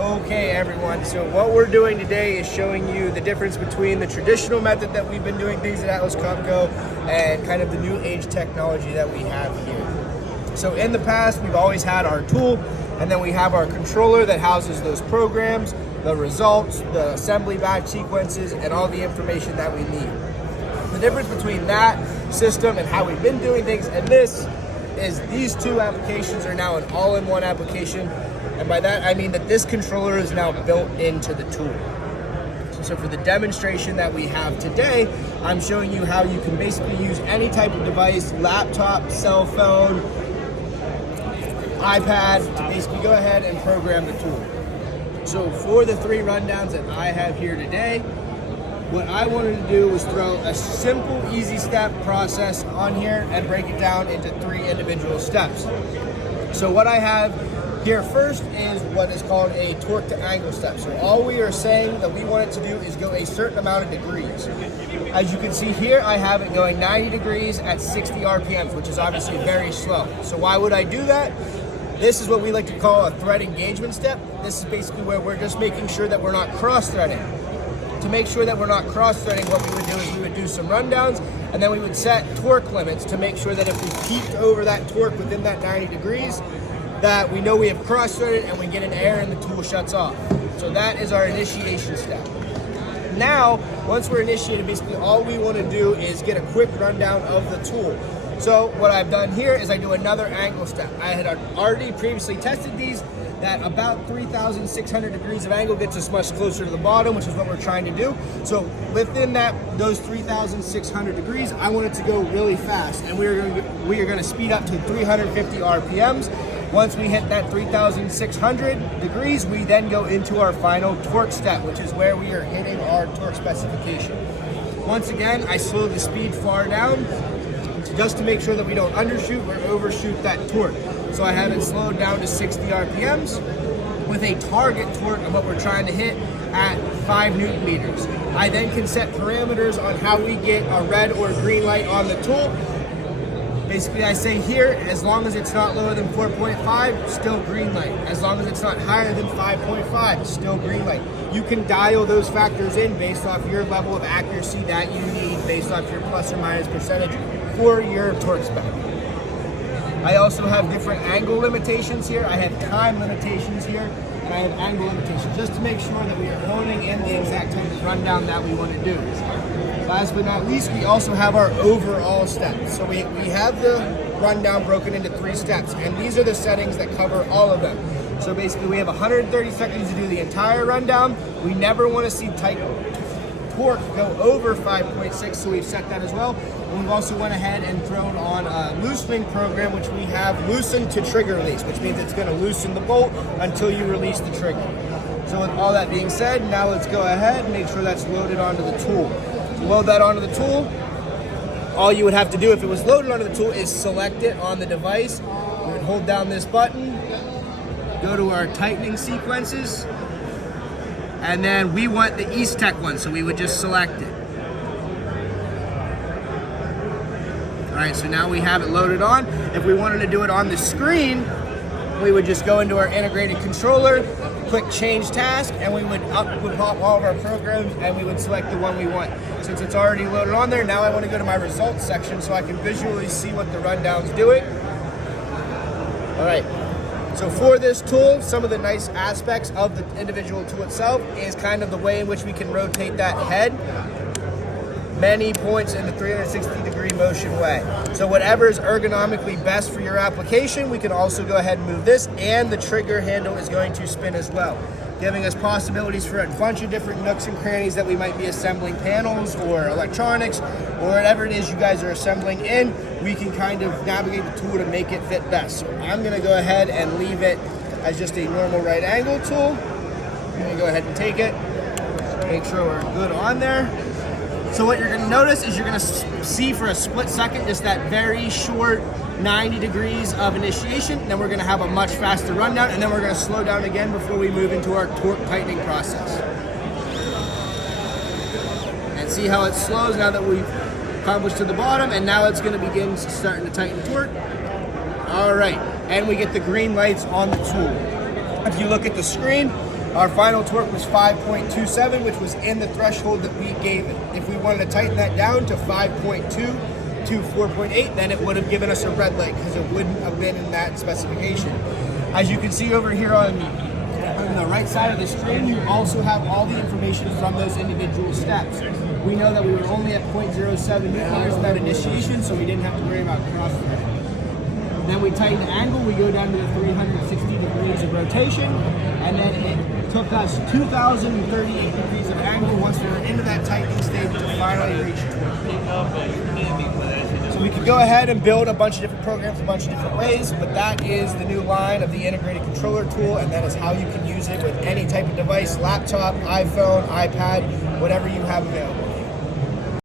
Okay everyone, so what we're doing today is showing you the difference between the traditional method that we've been doing things at Atlas Copco and kind of the new age technology that we have here. So in the past, we've always had our tool, and then we have our controller that houses those programs, the results, the assembly batch sequences, and all the information that we need. The difference between that system and how we've been doing things and this is these two applications are now an all-in-one application. And by that, I mean that this controller is now built into the tool. So for the demonstration that we have today, I'm showing you how you can basically use any type of device, laptop, cell phone, iPad, to basically go ahead and program the tool. So for the 3 rundowns that I have here today, what I wanted to do was throw a simple, easy step process on here and break it down into 3 individual steps. So what I have here first is what is called a torque to angle step. So all we are saying that we want it to do is go a certain amount of degrees. As you can see here, I have it going 90 degrees at 60 RPMs, which is obviously very slow. So why would I do that? This is what we like to call a thread engagement step. This is basically where we're just making sure that we're not cross-threading. To make sure that we're not cross-threading, what we would do is we would do some rundowns, and then we would set torque limits to make sure that if we peaked over that torque within that 90 degrees, that we know we have cross-threaded and we get an error and the tool shuts off. So that is our initiation step. Now, once we're initiated, basically all we want to do is get a quick rundown of the tool. So what I've done here is I do another angle step. I had already previously tested these, that about 3,600 degrees of angle gets us much closer to the bottom, which is what we're trying to do. So within those 3,600 degrees, I want it to go really fast, and we are going to speed up to 350 RPMs. Once we hit that 3,600 degrees, we then go into our final torque step, which is where we are hitting our torque specification. Once again, I slow the speed far down just to make sure that we don't undershoot or overshoot that torque. So I have it slowed down to 60 RPMs with a target torque of what we're trying to hit at 5 Newton meters. I then can set parameters on how we get a red or green light on the tool. Basically, I say here, as long as it's not lower than 4.5, still green light. As long as it's not higher than 5.5, still green light. You can dial those factors in based off your level of accuracy that you need, based off your plus or minus percentage for your torque spec. I also have different angle limitations here. I have time limitations here, and I have angle limitations, just to make sure that we are honing in the exact type of rundown that we want to do. Last but not least, we also have our overall steps. So we have the rundown broken into 3 steps, and these are the settings that cover all of them. So basically we have 130 seconds to do the entire rundown. We never want to see tight torque go over 5.6, so we've set that as well. And we've also went ahead and thrown on a loosening program, which we have loosened to trigger release, which means it's going to loosen the bolt until you release the trigger. So with all that being said, now let's go ahead and make sure that's loaded onto the tool. To load that onto the tool, all you would have to do if it was loaded onto the tool is select it on the device. We would hold down this button, go to our tightening sequences, and then we want the EASTEC one, so we would just select it. All right, so now we have it loaded on. If we wanted to do it on the screen, we would just go into our integrated controller, click change task, and we would pop all of our programs, and we would select the one we want. Since it's already loaded on there, now I want to go to my results section so I can visually see what the rundown's doing. All right. So for this tool, some of the nice aspects of the individual tool itself is kind of the way in which we can rotate that head many points in the 360-degree motion way. So whatever is ergonomically best for your application, we can also go ahead and move this, and the trigger handle is going to spin as well, giving us possibilities for a bunch of different nooks and crannies that we might be assembling panels or electronics or whatever it is you guys are assembling in. We can kind of navigate the tool to make it fit best. So I'm going to go ahead and leave it as just a normal right angle tool. I'm going to go ahead and take it, make sure we're good on there. So what you're going to notice is you're going to see for a split second just that very short 90 degrees of initiation, then we're going to have a much faster rundown, and then we're going to slow down again before we move into our torque tightening process. And see how it slows now that we've accomplished to the bottom, and now it's going to begin starting to tighten torque. All right, and we get the green lights on the tool. If you look at the screen, Our final torque was 5.27, which was in the threshold that we gave it. If we wanted to tighten that down to 5.2 to 4.8, then it would have given us a red light because it wouldn't have been in that specification. As you can see over here on the right side of the screen, you also have all the information from those individual steps. We know that we were only at 0.07 newton meters without initiation, so we didn't have to worry about cross-threading. Then we tighten the angle, we go down to the 360 degrees of rotation, and then it took us 2,038 degrees of angle once we were into that tightening stage to finally reach 20. So we could go ahead and build a bunch of different programs a bunch of different ways, but that is the new line of the integrated controller tool, and that is how you can use it with any type of device, laptop, iPhone, iPad, whatever you have available.